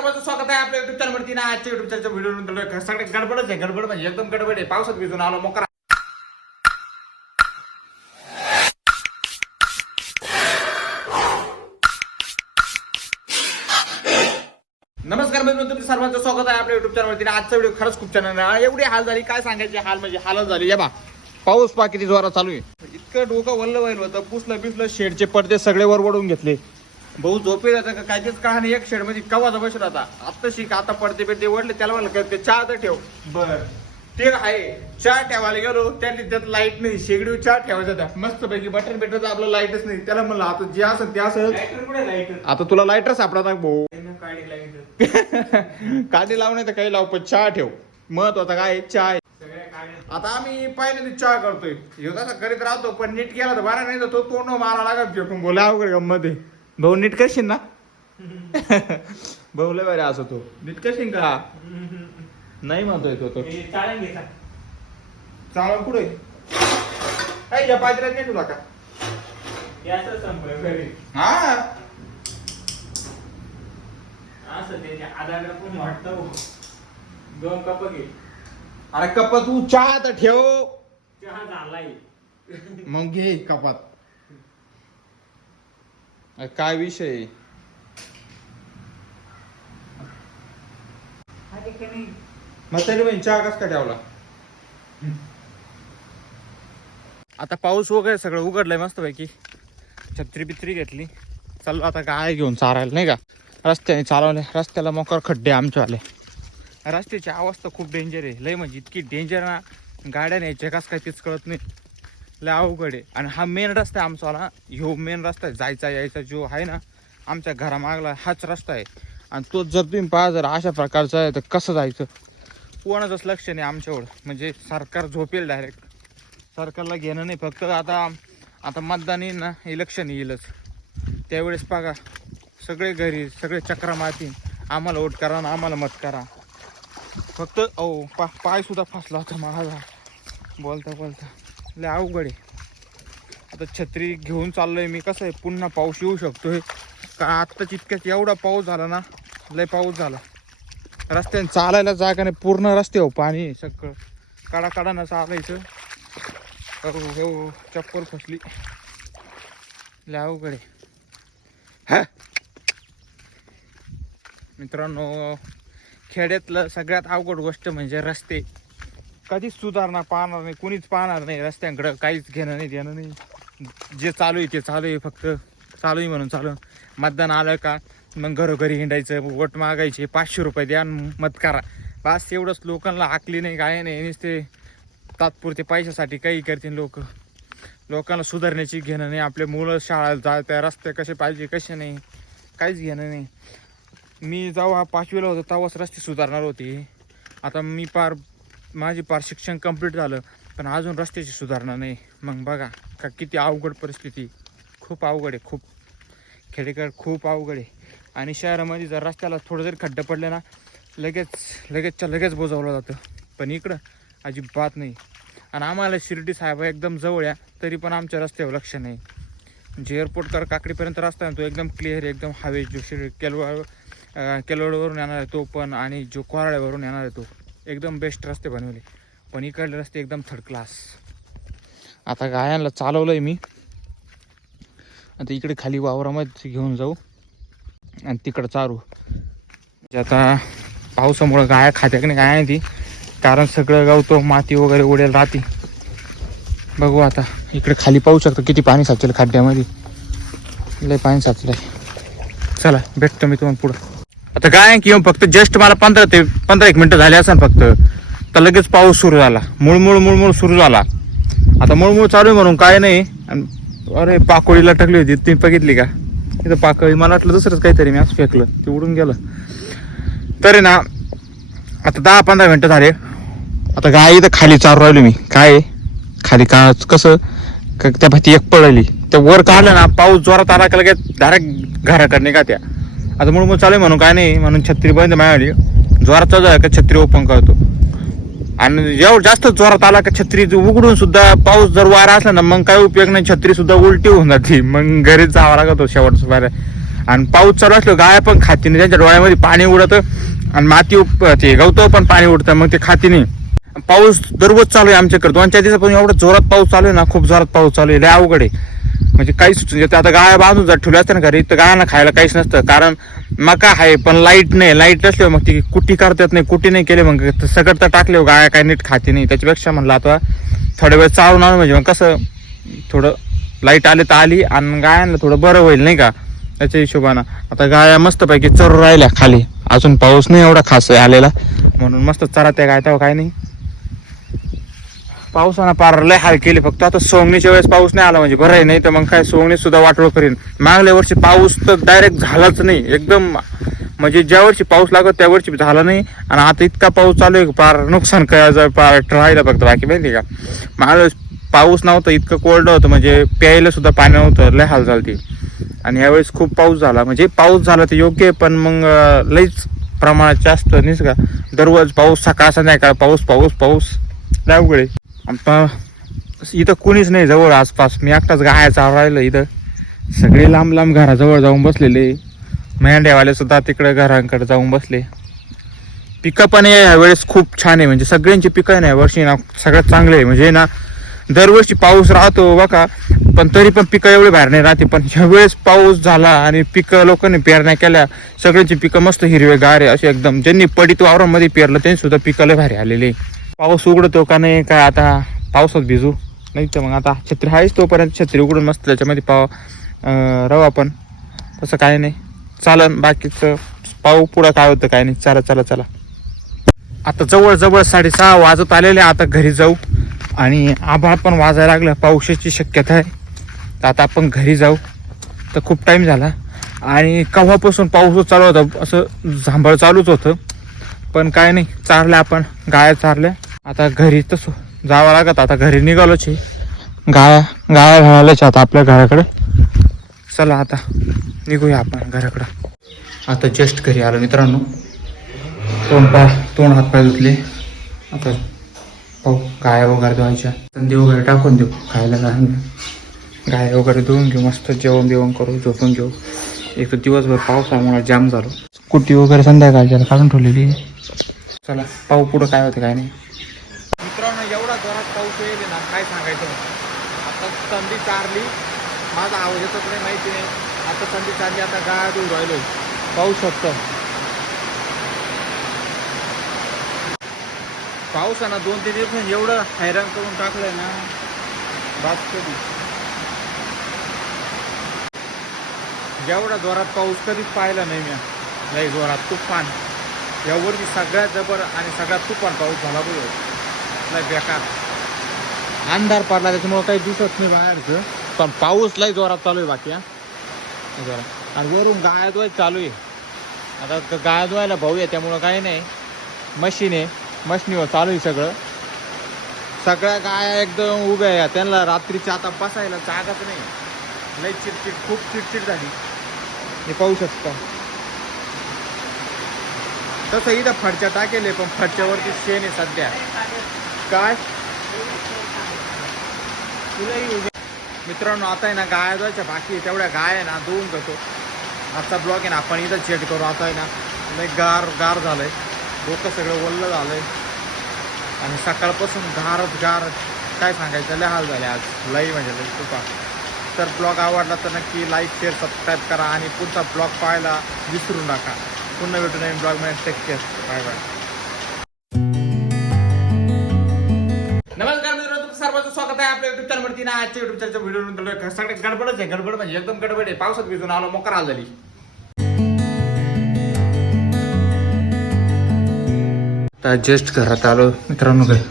सर्वांचं स्वागत आहे आपल्या युट्यूब चॅनलवरती ना आजच्या युट्यूब चॅनलच्या व्हिडिओ सगळे गडबडच आहे गडबड म्हणजे एकदम गडबड आहे. पावसात भिजून आलो मोकरा नमस्कार मित्रांनो तुमचं सर्वांचं स्वागत आहे आपल्या युट्यूब चॅनलवरती आणि आजचा व्हिडिओ खरंच खूप छान आहे. एवढी हाल झाली काय सांगायचे हाल म्हणजे हालच झाली. या बा पाऊस पा किती जोरात चालू आहे. इतकं डोकं वल्ल व्हायला होतं. पुसलं बिसलं शेडचे पडदे सगळे वर वडून घेतले. भाऊ झोपे जातं का काहीच कळा नाही एक शेडमध्ये कवाचा बसला आता. आता शिक आता पडदे बिडदे वडले त्याला म्हणलं का ते चहा तर ठेव. बर. ते आहे चहा ठेवायला गेलो त्यांनी त्यात लाइट नाही शेगडी चहा ठेवायचा त्या मस्त पैकी बटन बेटरचं आपलं लाईटच नाही. त्याला म्हणलं आता जे असं ते असं आता तुला लाईटर सापडा भाऊ. काढी लावून नाही तर काही लाव पण चहा ठेव. महत्त्वाचा काय आहे? चहा आहे. आता आम्ही पहिल्यांदा चहा करतोय. करीत राहतो पण नीट केला तर बरा नाही तर तो तोंड मारा लागत फेकून बोला अवघड गंमत आहे. भाऊ नीट करशील ना? भाऊ लय बरे असं तो नीट करशील का? नाही म्हणतोय तो तो. चालून पुढे काय या पाजऱ्यात नाही तुला का हा? अरे कप तू चहा तर ठेव. मग घे कपात. अरे काय विषय? आहे? मग तरी पण चहा कस का ठेवला? आता पाऊस वगैरे सगळं उघडलंय मस्त पैकी छत्री बित्री घेतली. चाललो आता गाय घेऊन चारायला नाही का? रस्त्याने चालवले. रस्त्याला मोकर खड्डे आमच्यावाले. रस्त्याची अवस्था खूप डेंजर आहे. लय म्हणजे इतकी डेंजर ना. गाड्या न्यायच्या कस काय तेच कळत नाही. लय अवघड आहे. आणि हा मेन रस्ता आहे आमचावाला ह्यो मेन रस्ता आहे. जायचा यायचा जो आहे ना आमच्या घरामागला हाच रस्ता आहे. आणि तो जर तुम्ही पहा जर अशा प्रकारचा आहे तर कसं जायचं? कोणाचंच लक्ष नाही आमच्यावर. म्हणजे सरकार झोपेल डायरेक्ट सरकारला घेणं नाही. फक्त आता आता मतदान येईल ना इलेक्शन येईलच. त्यावेळेस बघा सगळे घरी सगळे चक्रा मारतील. आम्हाला वोट करा ना आम्हाला मत करा. फक्त अहो पा पायसुद्धा फासला फसला होता माझा. बोलता बोलता. लय अवघड आहे. आता छत्री घेऊन चाललोय मी. कसं आहे पुन्हा पाऊस येऊ शकतोय. का आत्ताच इतक्यात एवढा पाऊस झाला ना लय पाऊस झाला. रस्त्याने चालायला जागा नाही. पूर्ण रस्त्यावर हो, पाणी आहे सगळं. काडा काडानं चालायचं. हो, हो चप्पल फसली. लय अवघड आहे. मित्रांनो खेड्यातलं सगळ्यात अवघड गोष्ट म्हणजे रस्ते. कधीच सुधारणा पाहणार नाही कोणीच पाहणार नाही रस्त्यांकडं काहीच घेणं नाही देणं नाही. जे चालू आहे ते चालू आहे फक्त. चालू आहे म्हणून चालू. मतदान आलं का? मग घरोघरी हिंडायचं वोट मागायचे पाचशे रुपये द्या मत करा. बस एवढंच लोकांना आकली नाही काय नाही नुसते तात्पुरते पैशासाठी काही करतील लोक. लोकांना सुधारण्याची घेणं नाही आपले मुलं शाळा जात रस्ते कसे पाहिजे कसे नाही काहीच घेणं नाही. मी जेव्हा पाचवीला होतो तेव्हाच रस्ते सुधारणार होते. आता मी पार माझी पार शिक्षण कंप्लीट झालं पण अजून रस्त्याची सुधारणा नाही. मग बघा का किती अवघड परिस्थिती. खूप अवघड आहे खूप. खेडेकर खूप अवघड आहे. आणि शहरामध्ये जर रस्त्याला थोडं जरी खड्डा पडले ना लगेच लगेचच्या लगेच बोजावलं जातं. पण इकडं अजिबात नाही. आणि आम्हाला शिर्डी साहेब एकदम जवळ आहे तरी पण आमच्या रस्त्यावर लक्ष नाही. म्हणजे जे एअरपोर्टकर काकडीपर्यंत रस्ता आहे ना, तो एकदम क्लिअर एकदम हवे जो शिर केलवाड केलवडवरून केलवाडवरून येणार आहे तो पण आणि जो कोराड्यावरून येणार आहे तो. एकदम बेस्ट रस्ते बनवले. पण इकडले रस्ते एकदम थर्ड क्लास आता गायांना चालवलं आहे मी. आता इकडे खाली वावरामध्ये घेऊन जाऊ. आणि तिकडं चारू म्हणजे आता पावसामुळं गाया खात्या की नाही गाय ती कारण सगळं गावतो माती वगैरे उडेल राहते. बघू आता. इकडे खाली पाहू शकतो किती पाणी साचलं खड्ड्यामध्ये लय पाणी साचलंय. चला भेटतो मी तुम्हाला पुढं. आता काय की फक्त जस्ट मला पंधरा ते पंधरा एक मिनटं झाले असं फक्त. तर लगेच पाऊस सुरू झाला. मुळमुळ मुळमुळ सुरू झाला. आता मुळमुळ चालू आहे म्हणून काय नाही. आणि अरे पाकोळी लटकली होती. तुम्ही बघितली का? इथं पाकोळी. मला वाटलं दुसरंच काहीतरी मी असं फेकलं. ते उडून गेलं. तरी ना आता दहा पंधरा मिनटं झाले. आता गाय इथं खाली चारू राहिलो मी. काय? खाली का कसं? त्या भाती एक पळली. तर वर काढलं ना पाऊस जोरात आला का लगेच धारक घराकडे का त्या आता मुळमुळ मग चालू आहे म्हणून काय नाही म्हणून छत्री बंद मिळाली जोरात चालू आहे का छत्री ओपन करतो. आणि जेवढं जास्त जोरात आला का छत्री उघडून सुद्धा पाऊस जर वारा असला ना मग काय उपयोग नाही छत्री सुद्धा उलटी होऊन जाते. मग घरीच जावं लागतो शेवटचं बाहेर आणि पाऊस चालू असलो गाय पण खाती नाही त्यांच्या डोळ्यामध्ये पाणी उडतं आणि माती उप- ते गवतं पण पाणी उडतं मग ते खाती नाही. पाऊस दररोज चालू आहे आमच्याकडे. दोन चार दिवसापासून एवढा जोरात पाऊस चालू आहे ना खूप जोरात पाऊस चालू आहे. लय अवघड आहे. म्हणजे काही सुचून आता गाळ्या बांधून जर ठेवल्या असत्या ना घरी तर गायांना खायला काहीच नसतं. कारण मका आहे पण लाइट नाही. लाइट नसल्यावर मग ती कुट्टी करतात नाही कुटी नाही केली मग सगळं तर टाकले गाया काय नीट खाते नाही. त्याच्यापेक्षा म्हणलं आता थोड्या वेळ चालून आणून म्हणजे मग कसं थोडं लाइट आले तर आली आणि गायांना थोडं बरं होईल नाही का? त्याच्या हिशोबानं. आता गाया मस्तपैकी चरू राहिल्या खाली. अजून पाऊस नाही एवढा खास आलेला. म्हणून मस्त चरा त्या गाय काय नाही. पावसानं पार लय हाल केले. फक्त आता सोंगणीच्या वेळेस पाऊस नाही आला म्हणजे बरं आहे नाही तर मग काय सोंगणी सुद्धा वाटोळ करीन मागल्या वर्षी पाऊस तर डायरेक्ट झालाच नाही. एकदम म्हणजे ज्या वर्षी पाऊस लागत त्या वर्षी झाला नाही. आणि आता इतका पाऊस चालू आहे पार नुकसान करायचं पार राहिलं फक्त बाकी माहिती का? मागल्या पाऊस नव्हता इतकं कोल्ड होतं म्हणजे प्यायला सुद्धा पाणी नव्हतं लय हाल झालती आणि यावेळेस खूप पाऊस झाला. म्हणजे पाऊस झाला तर योग्य आहे पण मग लईच प्रमाणात जास्त नाहीच का? दररोज पाऊस सकाळ संध्याकाळ पाऊस पाऊस पाऊस. लय अवघड इथं कुणीच नाही जवळ आसपास. मी एकटाच गायाचा राहिलं इथं. सगळे लांब लांब घराजवळ जाऊन बसलेले. मेंढ्यावाले सुद्धा तिकडे घरांकडे जाऊन बसले. पिकं पण या वेळेस खूप छान आहे. म्हणजे सगळ्यांची पिकं नाही वर्षी ना सगळ्यात चांगले आहे. म्हणजे ना दरवर्षी पाऊस राहतो बघा पण तरी पण पिकं एवढे बाहेर नाही राहते. पण ह्यावेळेस पाऊस झाला आणि पिकं लोकांनी पेरण्या केल्या सगळ्यांची पिकं मस्त हिरवेगार आहे. असे एकदम ज्यांनी पडीत वावरामध्ये पेरलं त्यांनी सुद्धा पिकं लय भारी आलेले पाऊस उघडतो का नाही काय आता पावसात भिजू. नाही तर मग आता छत्री आहेच तोपर्यंत छत्री उघडून मस्त त्याच्यामध्ये पाव राहू आपण तसं काय नाही. चालन बाकीचं पाऊ पुढं काय होतं काय नाही. चला चला चला. आता जवळ जवळ साडेसहा वाजत आलेले आता घरी जाऊ. आणि आभाळ पण वाजायला लागलं पावसाची शक्यता आहे. तर आता आपण घरी जाऊ. तर खूप टाईम झाला. आणि केव्हापासून पाऊस चालू होता असं झांबळ चालूच होतं. पण काय नाही चारलं आपण गाया चारल्या. आता घरी तसं जावं लागत. आता घरी निघालोच आहे. गाया गाया घालायच्या आता आपल्या घराकडे. चला आता निघूया आपण घराकडं. आता जस्ट घरी आलो मित्रांनो. तोंड पाय तोंड हात पाय धुतले. आता पाहू गाय वगैरे धुवायच्या. संधी वगैरे टाकून देऊ खायला घालून गाय वगैरे धुवून घेऊ मस्त जेवण बिवण करू झोपून घेऊ. एक तर दिवसभर पावसामुळे जाम झालो. कुट्टी वगैरे संध्याकाळच्या काढून ठेवलेली चला पाहू पुढं काय होतं काय नाही. जोरात ना काय सांगायचं आता संधी चारली माझा आवाज येतच नाही माहिती नाही. आता संधी चारली आता गाय दूर राहिलो पाऊस शकतो. पावसानं दोन तीन दिवस एवढं हैराण करून टाकलंय ना. बात कधी एवढा जोरात पाऊस कधीच पाहिला नाही मी. लई जोरात तुफान. यावरती सगळ्यात जबर आणि सगळ्यात तुफान पाऊस झाला बघ. लय बेकार. अंधार पडला त्याच्यामुळं काही दिसत नाही बाहेरचं पण पाऊस लय जोरात चालू आहे बाकी हा. जोरात. आणि वरून गाया धुवायचं चालू आहे. आता ग- गाया धुवायला भाऊ आहे त्यामुळं काही नाही. मशीन आहे. मशीनीवर चालू आहे सगळं. सगळ्या गाया एकदम उभ्या आहे त्यांना रात्रीच्या आता बसायला जागाच नाही. लय चिडचिड खूप चिडचिड झाली. हे पाहू शकता. तसं इथं फडच्या टाकेले पण फडच्यावरती शेण आहे सध्या. काय? मित्रांनो आता आहे ना गाया धुवायच्या बाकी तेवढ्या गाय आहे ना धुवून घेतो आजचा ब्लॉग आहे ना आपण इथं चेट करू. आता आहे ना लय गार गार झालंय. डोकं सगळं वल्ल झालंय. आणि सकाळपासून गारच गार. काय सांगायचं? लय हाल झाले आज. लई म्हणजे लई तुका तर ब्लॉग आवडला तर नक्की लाईक शेअर सबस्क्राईब करा. आणि पुढचा ब्लॉग पाहायला विसरू नका. पुन्हा भेटू नवीन ब्लॉगमध्ये टेक केअर बाय बाय आपल्या ना आजच्या युट्यूब चॅनलच्या व्हिडिओ सगळे गडबडच आहे. गडबड म्हणजे एकदम गडबड आहे. पावसात भिजून आलो मोकार हाल झाली. आता जस्ट घरात आलो. मित्रांनो काय